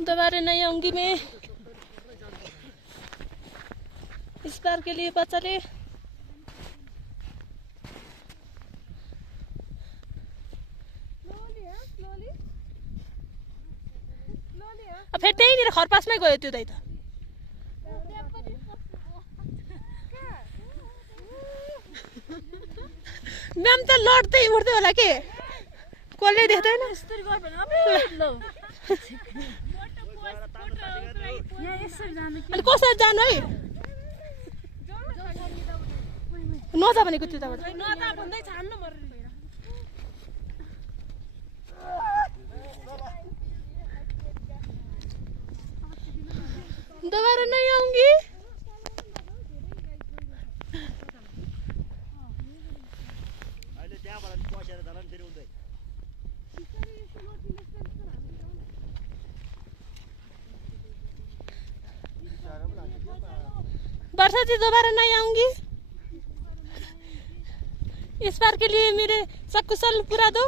दोबारा नहीं आऊंगी मैं। इस बार के लिए बचा ले। फेरि त्यहीँनिर खरपासमै गयो त्यो दाइ त। म्याम त लड्दै उठ्दै होला के कसले देख्दैन। अनि कसरी जानु है नजा भनेको त्यताबाट दोबारा नहीं आऊंगी। वर्षा जी दोबारा नहीं आऊंगी। इस बार के लिए मेरे सकुशल पूरा दो।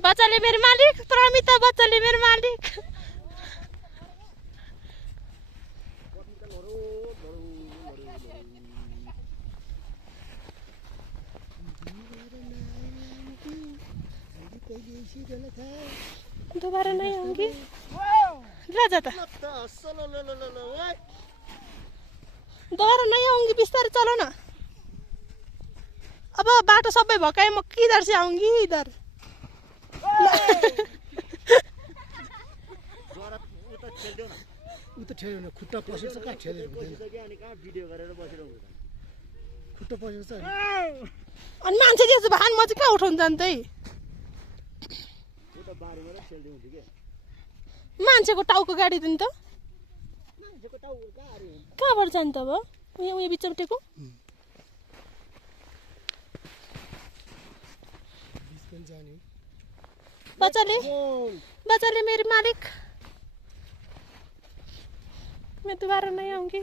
बच्चाले मेरो मालिक, प्रमिता बच्चाले मेरो मालिक। दोबारा नहीं आऊंगी। राजा था दोबारा नहीं आऊंगी। बिस्तारै चलो न। अब बाटो सबै भकाए म किधर से आऊंगी इधर। उता ठेल्यो न खुट्टा पसेछ कहाँ ठेलेर हुँदैन खुट्टा पसेछ अनि मान्छे जे भान म चाहिँ कहाँ उठाउन जान्दै मान्छेको टाउको गाडिदिनु त कहाँबाट जान्छ अब उयो बिचमा टेकु बच्चाले मेरे मालिक। मैं दोबारा नहीं आऊंगी।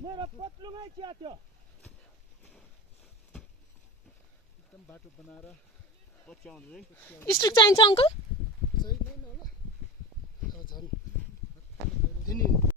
मेरा पतलुमै चिया थियो एकदम बाटो बनाएर पछि आउँदै स्ट्रिक चाहिन्छ अंकल छैन होला झन्